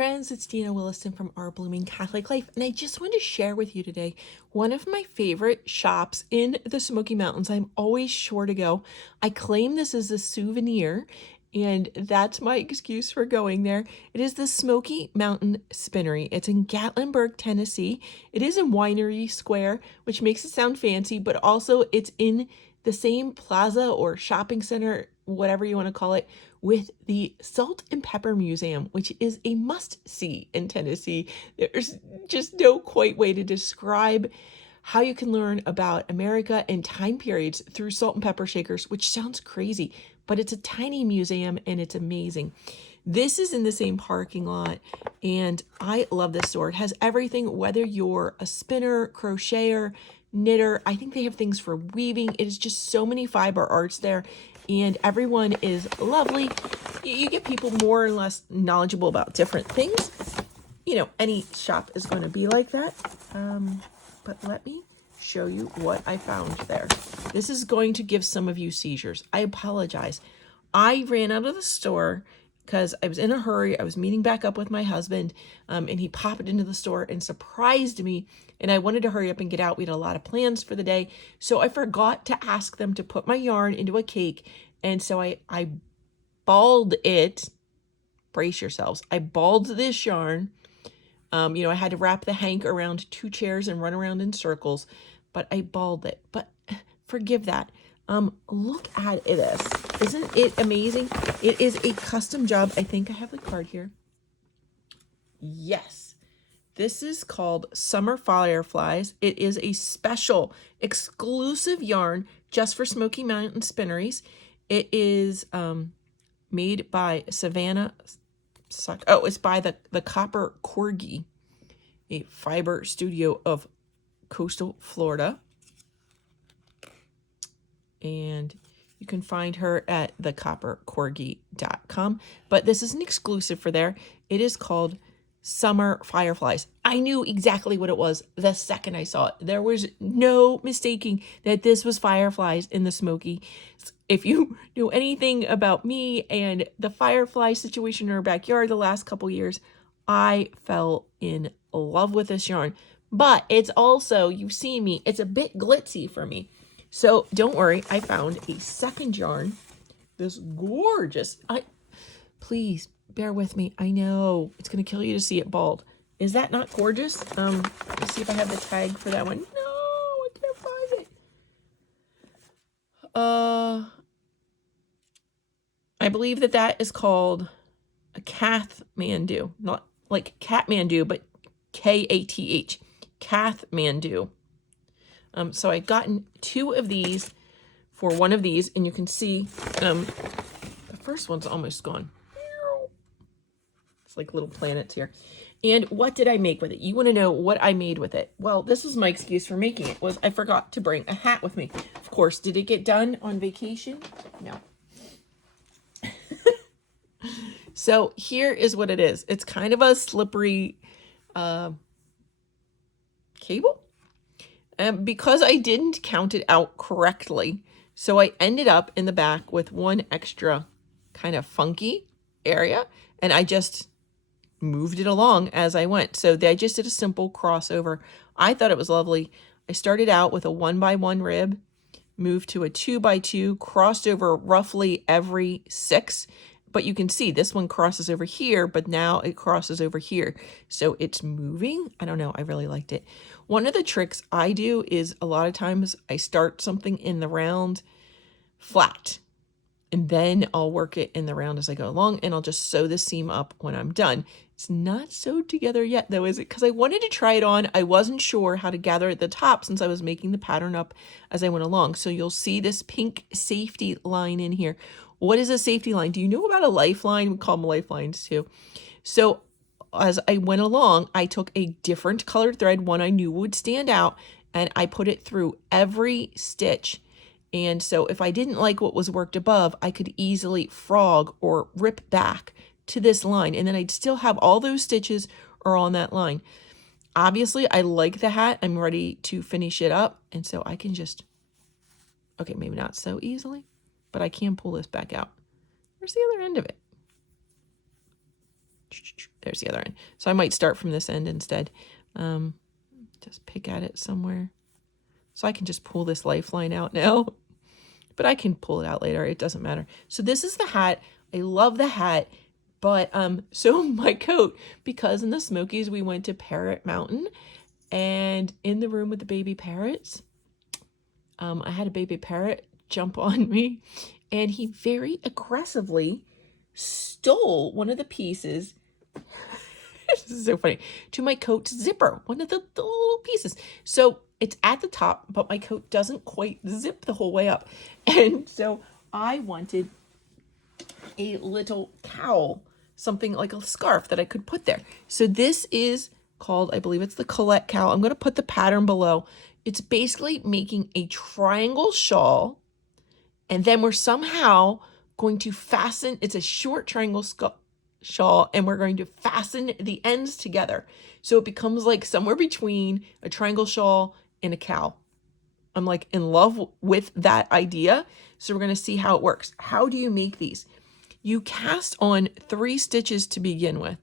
Friends, it's Dina Williston from Our Blooming Catholic Life, and I just wanted to share with you today one of my favorite shops in the Smoky Mountains. I'm always sure to go. I claim this is a souvenir, and that's my excuse for going there. It is the Smoky Mountain Spinnery. It's in Gatlinburg, Tennessee. It is in Winery Square, which makes it sound fancy, but also it's in the same plaza or shopping center, whatever you want to call it, with the Salt and Pepper Museum, which is a must-see in Tennessee. There's just no quite way to describe how you can learn about America and time periods through salt and pepper shakers, which sounds crazy, but it's a tiny museum and it's amazing. This is in the same parking lot, and I love this store. It has everything, whether you're a spinner, crocheter, knitter. I think they have things for weaving. It is just so many fiber arts there, and everyone is lovely. You get people more or less knowledgeable about different things. You know, any shop is going to be like that. But let me show you what I found there. This is going to give some of you seizures. I apologize. I ran out of the store because I was in a hurry. I was meeting back up with my husband, and he popped into the store and surprised me, and I wanted to hurry up and get out. We had a lot of plans for the day, so I forgot to ask them to put my yarn into a cake, and so I balled it. Brace yourselves. I balled this yarn. I had to wrap the hank around 2 chairs and run around in circles, but I balled it. But forgive that. Look at this. Isn't it amazing? It is a custom job. I think I have the card here. Yes. This is called Summer Fireflies. It is a special, exclusive yarn just for Smoky Mountain Spinneries. It is made by Savannah. Oh, it's by the Copper Corgi, a fiber studio of coastal Florida. And you can find her at thecoppercorgi.com. But this is an exclusive for there. It is called Summer Fireflies. I knew exactly what it was the second I saw it. There was no mistaking that this was fireflies in the Smoky. If you know anything about me and the firefly situation in our backyard the last couple years, I fell in love with this yarn. But it's also, you've seen me, it's a bit glitzy for me. So don't worry, I found a second yarn. This gorgeous, please bear with me. I know it's going to kill you to see it bald. Is that not gorgeous? Let's see if I have the tag for that one. No, I can't find it. I believe that is called a Kathmandu, not like Kathmandu, but Kath, Kathmandu. So I gotten 2 of these for one of these, and you can see the first one's almost gone. It's like little planets here. And what did I make with it? You want to know what I made with it? Well, this is my excuse for making it, was I forgot to bring a hat with me. Of course, did it get done on vacation? No. So here is what it is. It's kind of a slippery cable. And because I didn't count it out correctly, so I ended up in the back with one extra kind of funky area, and I just moved it along as I went. So I just did a simple crossover. I thought it was lovely. I started out with a 1x1 rib, moved to a 2x2, crossed over roughly every 6. But you can see this one crosses over here, but now it crosses over here. So it's moving. I don't know. I really liked it. One of the tricks I do is a lot of times I start something in the round flat, and then I'll work it in the round as I go along, and I'll just sew the seam up when I'm done. It's not sewed together yet, though, is it? Because I wanted to try it on. I wasn't sure how to gather at the top since I was making the pattern up as I went along. So you'll see this pink safety line in here. What is a safety line? Do you know about a lifeline? We call them lifelines too. So as I went along, I took a different colored thread, one I knew would stand out, and I put it through every stitch. And so if I didn't like what was worked above, I could easily frog or rip back to this line, and then I'd still have all those stitches are on that line. Obviously, I like the hat. I'm ready to finish it up, and so I can just, okay, maybe not so easily, but I can pull this back out. Where's the other end of it? There's the other end. So I might start from this end instead. Just pick at it somewhere. So I can just pull this lifeline out now, but I can pull it out later. It doesn't matter. So this is the hat. I love the hat, but so my coat, because in the Smokies we went to Parrot Mountain, and in the room with the baby parrots, I had a baby parrot jump on me, and he very aggressively stole one of the pieces. This is so funny. To my coat zipper, one of the little pieces. So it's at the top, but my coat doesn't quite zip the whole way up. And so I wanted a little cowl, something like a scarf that I could put there. So this is called, I believe it's the Colette cowl. I'm going to put the pattern below. It's basically making a triangle shawl, and then we're somehow going to fasten, it's a short triangle shawl, and we're going to fasten the ends together. So it becomes like somewhere between a triangle shawl and a cowl. I'm like in love with that idea. So we're going to see how it works. How do you make these? You cast on 3 stitches to begin with.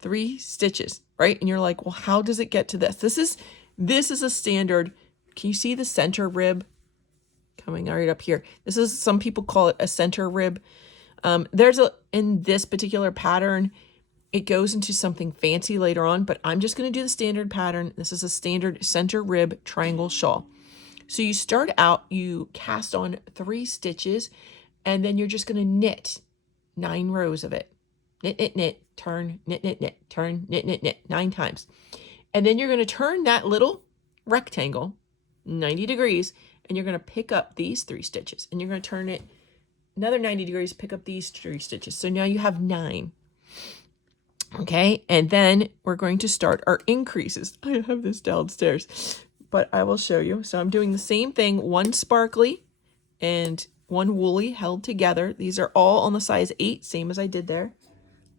3 stitches, right? And you're like, well, how does it get to this? This is a standard. Can you see the center rib coming right up here? This is, some people call it a center rib. In this particular pattern, it goes into something fancy later on, but I'm just going to do the standard pattern. This is a standard center rib triangle shawl. So you start out, you cast on 3 stitches, and then you're just going to knit 9 rows of it. Knit, knit, knit, turn, knit, knit, knit, turn, knit, knit, knit, 9 times. And then you're going to turn that little rectangle 90 degrees, and you're going to pick up these 3 stitches, and you're going to turn it another 90 degrees, pick up these 3 stitches. So now you have 9. Okay, and then we're going to start our increases. I have this downstairs, but I will show you. So I'm doing the same thing, 1 sparkly and 1 woolly held together. These are all on the size 8, same as I did there.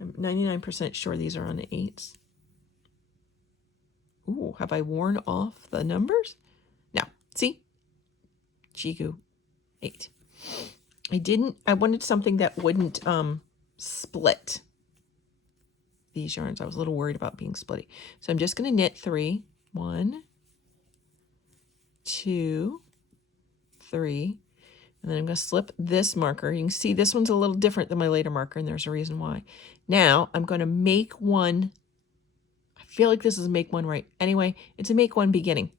I'm 99% sure these are on the 8s. Ooh, have I worn off the numbers? No, see? Chigu 8. I wanted something that wouldn't split these yarns. I was a little worried about being splitty. So I'm just going to knit 3. 1, 2, 3. And then I'm going to slip this marker. You can see this one's a little different than my later marker, and there's a reason why. Now I'm going to make one. I feel like this is make one right. Anyway, it's a make one beginning.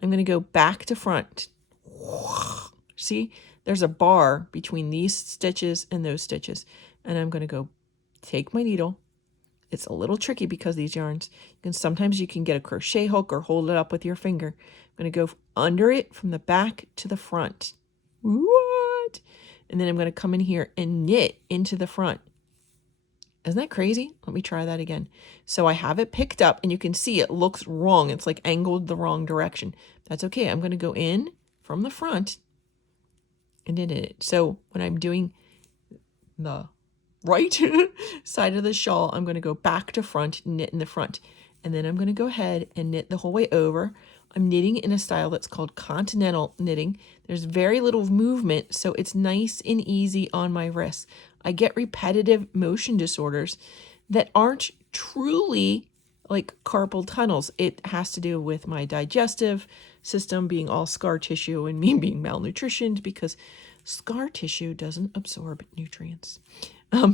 I'm going to go back to front. See? There's a bar between these stitches and those stitches. And I'm going to go take my needle. It's a little tricky because these yarns, sometimes you can get a crochet hook or hold it up with your finger. I'm going to go under it from the back to the front. What? And then I'm going to come in here and knit into the front. Isn't that crazy? Let me try that again. So I have it picked up, and you can see it looks wrong. It's like angled the wrong direction. That's okay. I'm going to go in from the front and knit it. So when I'm doing the right side of the shawl, I'm going to go back to front, knit in the front. And then I'm going to go ahead and knit the whole way over. I'm knitting in a style that's called continental knitting. There's very little movement, so it's nice and easy on my wrists. I get repetitive motion disorders that aren't truly like carpal tunnels. It has to do with my digestive system being all scar tissue and me being malnutritioned, because scar tissue doesn't absorb nutrients.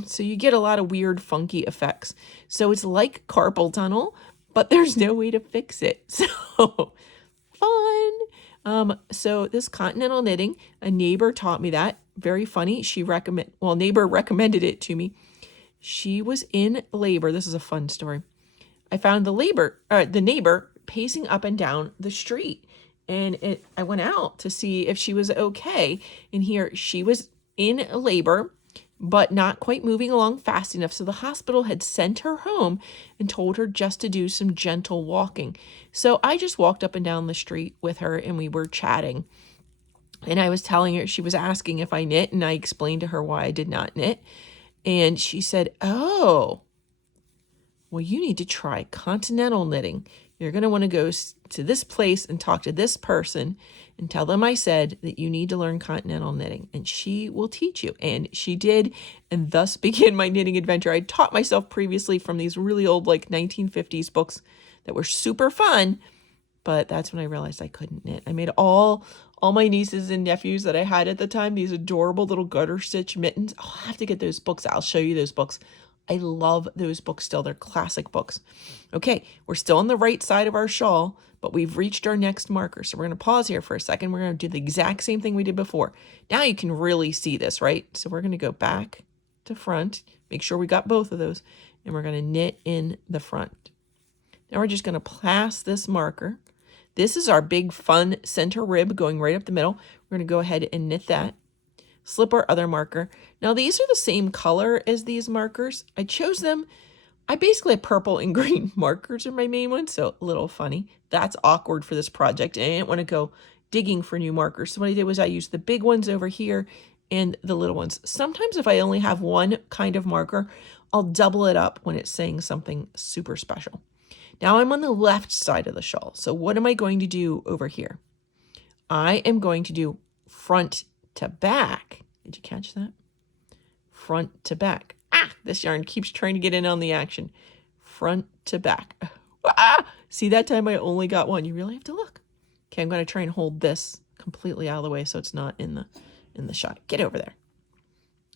So you get a lot of weird, funky effects. So it's like carpal tunnel, but there's no way to fix it. So fun. So this continental knitting, a neighbor taught me that. Very funny. Neighbor recommended it to me. She was in labor. This is a fun story. I found the neighbor pacing up and down the street, and I went out to see if she was okay. And here she was in labor, but not quite moving along fast enough. So the hospital had sent her home and told her just to do some gentle walking. So I just walked up and down the street with her, and we were chatting. And I was telling her, she was asking if I knit, and I explained to her why I did not knit. And she said, oh, well, you need to try continental knitting. You're going to want to go to this place and talk to this person and tell them I said that you need to learn continental knitting, and she will teach you. And she did, and thus began my knitting adventure. I taught myself previously from these really old, like 1950s books that were super fun, but that's when I realized I couldn't knit. I made all my nieces and nephews that I had at the time these adorable little garter stitch mittens. Oh, I'll have to get those books. I'll show you those books. I love those books still. They're classic books. Okay, we're still on the right side of our shawl, but we've reached our next marker. So we're going to pause here for a second. We're going to do the exact same thing we did before. Now you can really see this, right? So we're going to go back to front, make sure we got both of those, and we're going to knit in the front. Now we're just going to pass this marker. This is our big fun center rib going right up the middle. We're going to go ahead and knit that. Slip our other marker. Now these are the same color as these markers. I chose them. I basically have purple and green markers are my main ones, so a little funny. That's awkward for this project. I didn't want to go digging for new markers. So what I did was I used the big ones over here and the little ones. Sometimes if I only have one kind of marker, I'll double it up when it's saying something super special. Now I'm on the left side of the shawl. So what am I going to do over here? I am going to do front to back. Did you catch that? Front to back. Ah, this yarn keeps trying to get in on the action. Front to back. Ah, see, that time I only got one. You really have to look. Okay, I'm going to try and hold this completely out of the way so it's not in the shot. Get over there.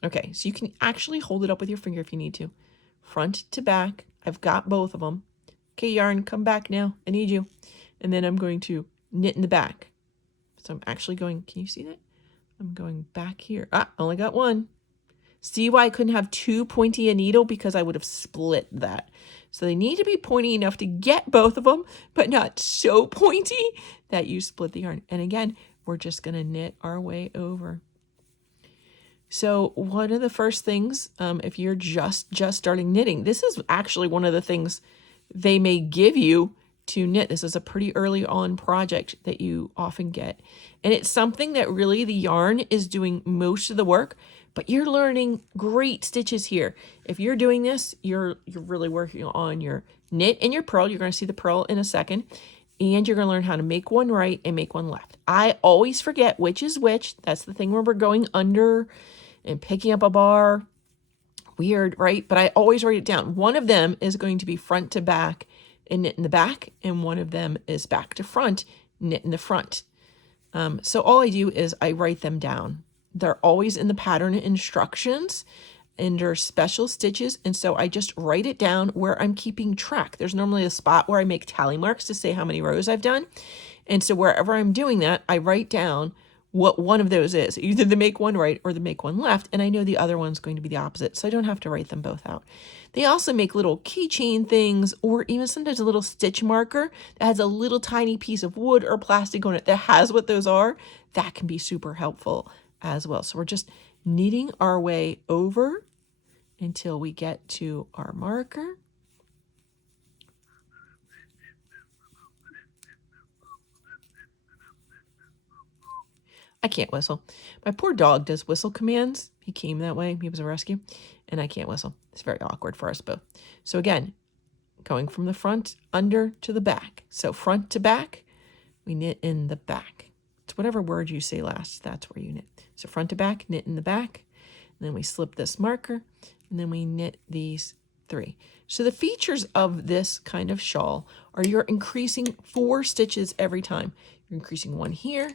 Okay, so you can actually hold it up with your finger if you need to. Front to back. I've got both of them. Okay, yarn, come back now. I need you. And then I'm going to knit in the back. So I'm actually going, can you see that? I'm going back here. Ah, only got one. See why I couldn't have too pointy a needle? Because I would have split that. So they need to be pointy enough to get both of them, but not so pointy that you split the yarn. And again, we're just going to knit our way over. So one of the first things, if you're just starting knitting, this is actually one of the things they may give you to knit. This is a pretty early on project that you often get. And it's something that really the yarn is doing most of the work, but you're learning great stitches here. If you're doing this, you're really working on your knit and your purl. You're going to see the purl in a second. And you're going to learn how to make one right and make one left. I always forget which is which. That's the thing where we're going under and picking up a bar. Weird, right? But I always write it down. One of them is going to be front to back and knit in the back, and one of them is back to front, knit in the front. So all I do is I write them down. They're always in the pattern instructions under special stitches, and so I just write it down where I'm keeping track. There's normally a spot where I make tally marks to say how many rows I've done, and so wherever I'm doing that, I write down what one of those is, either the make one right or the make one left, and I know the other one's going to be the opposite, so I don't have to write them both out. They also make little keychain things, or even sometimes a little stitch marker that has a little tiny piece of wood or plastic on it that has what those are. That can be super helpful as well. So we're just knitting our way over until we get to our marker. I can't whistle. My poor dog does whistle commands. He came that way. He was a rescue, and I can't whistle. It's very awkward for us both. So again, going from the front under to the back. So front to back, we knit in the back. It's whatever word you say last, that's where you knit. So front to back, knit in the back, and then we slip this marker, and then we knit these three. So the features of this kind of shawl are you're increasing 4 stitches every time. You're increasing one here,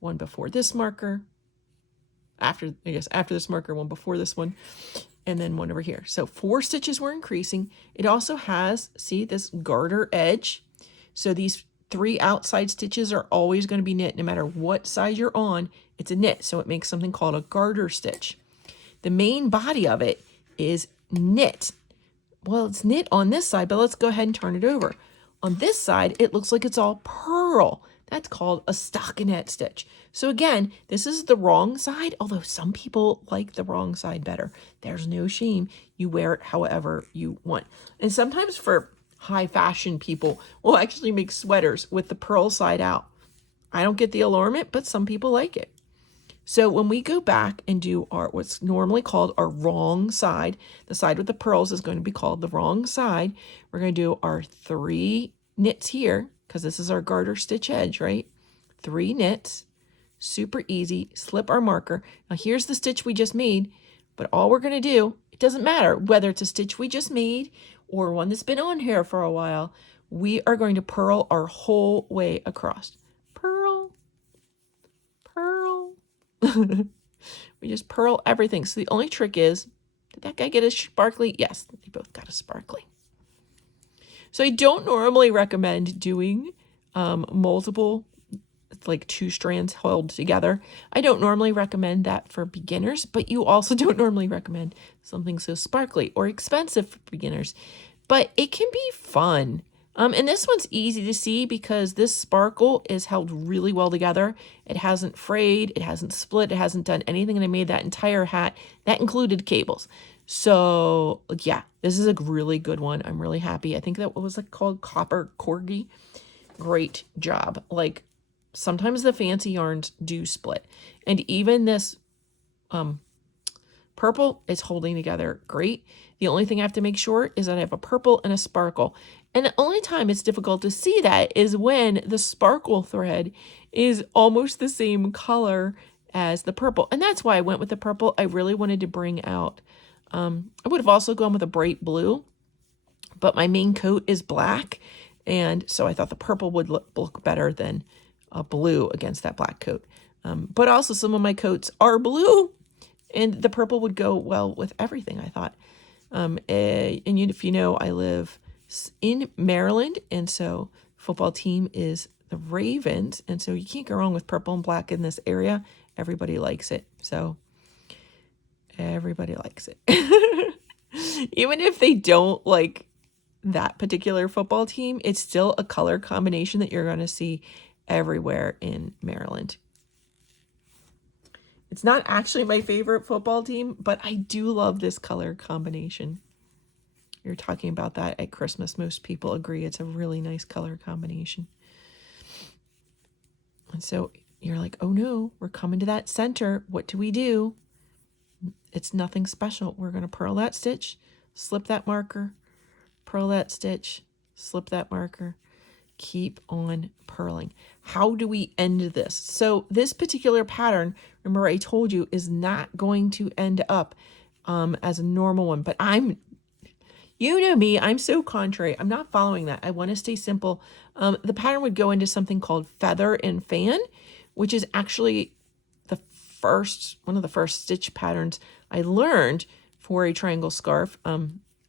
one before this marker, after this marker, one before this one, and then one over here. So 4 stitches we're increasing. It also has, see, this garter edge. So these 3 outside stitches are always going to be knit. No matter what side you're on, it's a knit. So it makes something called a garter stitch. The main body of it is knit. Well, it's knit on this side, but let's go ahead and turn it over. On this side, it looks like it's all purl. That's called a stockinette stitch. So again, this is the wrong side, although some people like the wrong side better. There's no shame. You wear it however you want. And sometimes for high fashion people, we'll actually make sweaters with the purl side out. I don't get the allurement, but some people like it. So when we go back and do our what's normally called our wrong side, the side with the pearls is going to be called the wrong side. We're going to do our 3 knits here because this is our garter stitch edge, right? 3 knits, super easy, slip our marker. Now here's the stitch we just made, but all we're going to do, it doesn't matter whether it's a stitch we just made or one that's been on here for a while, we are going to purl our whole way across. Purl, purl. We just purl everything. So the only trick is, did that guy get a sparkly? Yes, they both got a sparkly. So I don't normally recommend doing multiple, like 2 strands held together. I don't normally recommend that for beginners, but you also don't normally recommend something so sparkly or expensive for beginners. But it can be fun. And this one's easy to see because this sparkle is held really well together. It hasn't frayed, it hasn't split, it hasn't done anything. And I made that entire hat. That included cables. So yeah, this is a really good one. I'm really happy. I think that was like called Copper Corgi. Great job. Like sometimes the fancy yarns do split. And even this purple is holding together great. The only thing I have to make sure is that I have a purple and a sparkle. And the only time it's difficult to see that is when the sparkle thread is almost the same color as the purple. And that's why I went with the purple. I really wanted to bring out, I would have also gone with a bright blue, but my main coat is black. And so I thought the purple would look better than a blue against that black coat. But also some of my coats are blue and the purple would go well with everything, I thought. And if you know, I live in Maryland, and so football team is the Ravens, and so you can't go wrong with purple and black in this area. Everybody likes it, so everybody likes it. Even if they don't like that particular football team, it's still a color combination that you're going to see everywhere in Maryland. It's not actually my favorite football team, but I do love this color combination. You're talking about that at Christmas. Most people agree it's a really nice color combination. And so you're like, oh no, we're coming to that center. What do we do? It's nothing special. We're going to purl that stitch, slip that marker, purl that stitch, slip that marker, keep on purling. How do we end this? So this particular pattern, remember I told you, is not going to end up as a normal one, but you know me, I'm so contrary. I'm not following that. I want to stay simple. The pattern would go into something called feather and fan, which is actually one of the first stitch patterns I learned for a triangle scarf.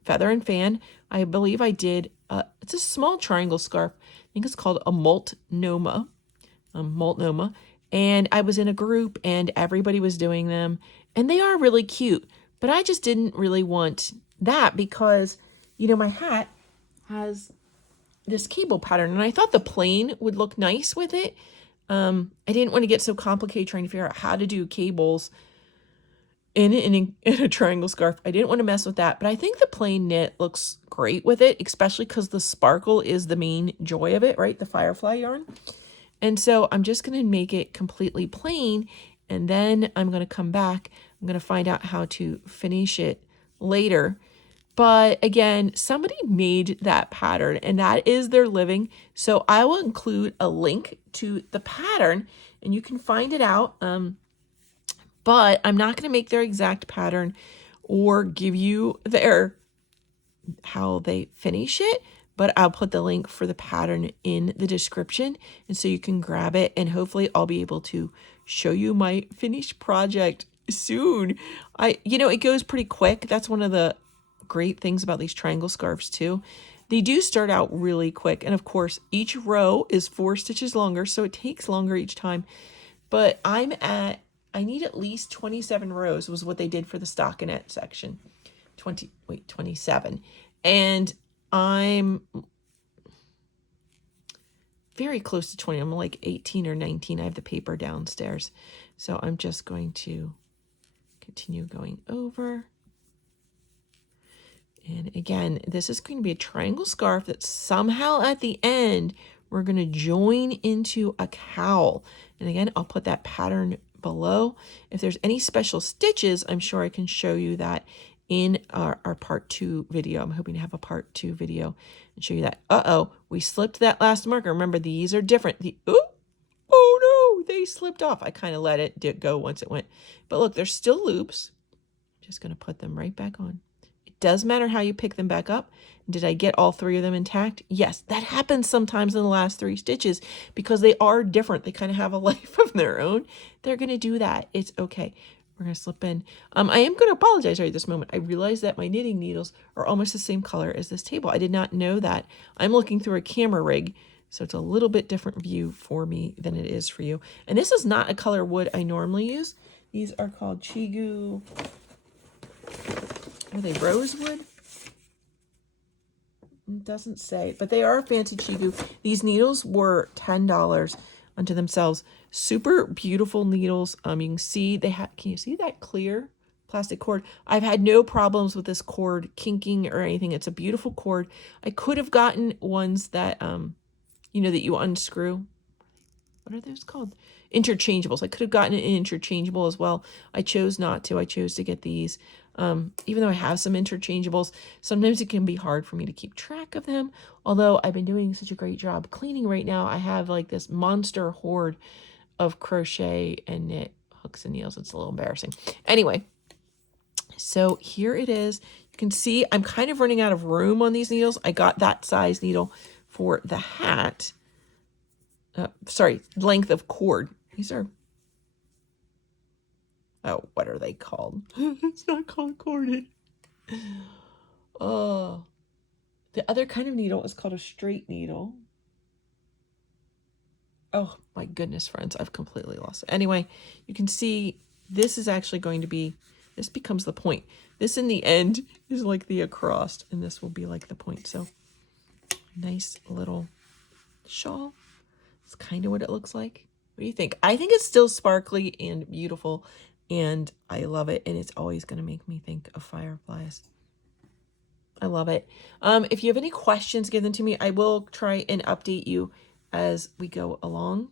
Feather and fan. I believe I did, it's a small triangle scarf. I think it's called a multnoma. And I was in a group and everybody was doing them and they are really cute, but I just didn't really want that because, you know, my hat has this cable pattern and I thought the plain would look nice with it. I didn't want to get so complicated trying to figure out how to do cables in a triangle scarf. I didn't want to mess with that, but I think the plain knit looks great with it, especially because the sparkle is the main joy of it, right? The firefly yarn. And so I'm just going to make it completely plain and then I'm going to come back. I'm going to find out how to finish it later. But again, somebody made that pattern and that is their living. So I will include a link to the pattern and you can find it out. But I'm not going to make their exact pattern or give you how they finish it, but I'll put the link for the pattern in the description. And so you can grab it and hopefully I'll be able to show you my finished project soon. It goes pretty quick. That's one of the great things about these triangle scarves too. They do start out really quick. And of course, each row is 4 stitches longer, so it takes longer each time. But I need at least 27 rows was what they did for the stockinette section. 27. And I'm very close to 20. I'm like 18 or 19. I have the paper downstairs. So I'm just going to continue going over. And again, this is going to be a triangle scarf that somehow at the end, we're going to join into a cowl. And again, I'll put that pattern below. If there's any special stitches, I'm sure I can show you that in our part 2 video. I'm hoping to have a part 2 video and show you that. Uh-oh, we slipped that last marker. Remember, these are different. Oh no, they slipped off. I kind of let it go once it went. But look, there's still loops. Just going to put them right back on. It does matter how you pick them back up. Did I get all 3 of them intact? Yes, that happens sometimes in the last 3 stitches because they are different. They kind of have a life of their own. They're going to do that. It's okay. We're going to slip in. I am going to apologize right at this moment. I realized that my knitting needles are almost the same color as this table. I did not know that. I'm looking through a camera rig, so it's a little bit different view for me than it is for you. And this is not a color wood I normally use. These are called Chigu. Are they rosewood? It doesn't say, but they are fancy Chigu. These needles were $10 unto themselves. Super beautiful needles. You can see they have, can you see that clear plastic cord? I've had no problems with this cord kinking or anything. It's a beautiful cord. I could have gotten ones that, you know, that you unscrew. What are those called? Interchangeables. I could have gotten an interchangeable as well. I chose not to. I chose to get these. Even though I have some interchangeables, sometimes it can be hard for me to keep track of them. Although I've been doing such a great job cleaning right now, I have like this monster hoard of crochet and knit hooks and needles. It's a little embarrassing. Anyway, so here it is. You can see I'm kind of running out of room on these needles. I got that size needle for the hat. Sorry, length of cord. These are, oh, what are they called? It's not called corded. Oh, the other kind of needle is called a straight needle. Oh my goodness, friends, I've completely lost it. Anyway, you can see this is actually going to be, this becomes the point. This in the end is like the across, and this will be like the point. So nice little shawl. It's kind of what it looks like. What do you think? I think it's still sparkly and beautiful, and I love it, and it's always going to make me think of fireflies. I love it. If you have any questions, give them to me. I will try and update you as we go along.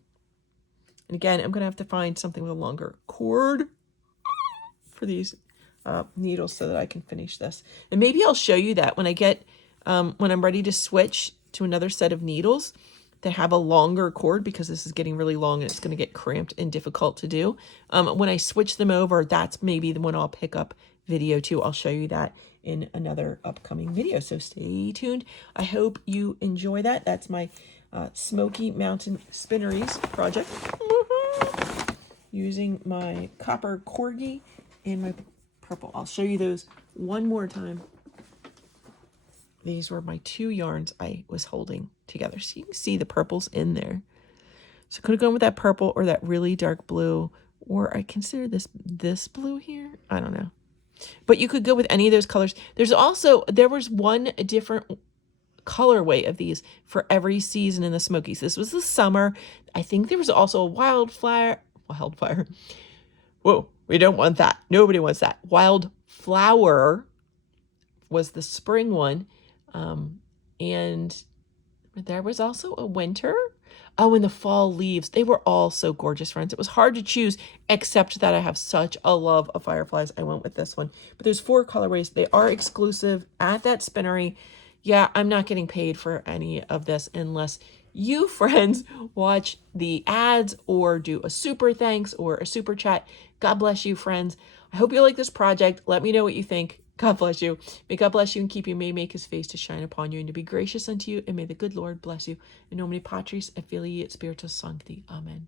And again, I'm going to have to find something with a longer cord for these needles so that I can finish this. And maybe I'll show you that when I get, when I'm ready to switch to another set of needles that have a longer cord, because this is getting really long and it's going to get cramped and difficult to do. When I switch them over, that's maybe the one I'll pick up video too. I'll show you that in another upcoming video. So stay tuned. I hope you enjoy that. That's my Smoky Mountain Spinneries project. Using my copper corgi and my purple. I'll show you those one more time. These were my 2 yarns I was holding together. So you can see the purple's in there. So I could have gone with that purple or that really dark blue, or I consider this blue here. I don't know. But you could go with any of those colors. There was one different colorway of these for every season in the Smokies. This was the summer. I think there was also a wildfire. Whoa, we don't want that. Nobody wants that. Wildflower was the spring one. And there was also a winter. Oh, and the fall leaves. They were all so gorgeous, friends. It was hard to choose, except that I have such a love of fireflies. I went with this one. But there's 4 colorways. They are exclusive at that spinnery. Yeah, I'm not getting paid for any of this unless you, friends, watch the ads or do a super thanks or a super chat. God bless you, friends. I hope you like this project. Let me know what you think. God bless you. May God bless you and keep you. May make his face to shine upon you and to be gracious unto you. And may the good Lord bless you. In nomine Patris et Filii et Spiritus Sancti. Amen.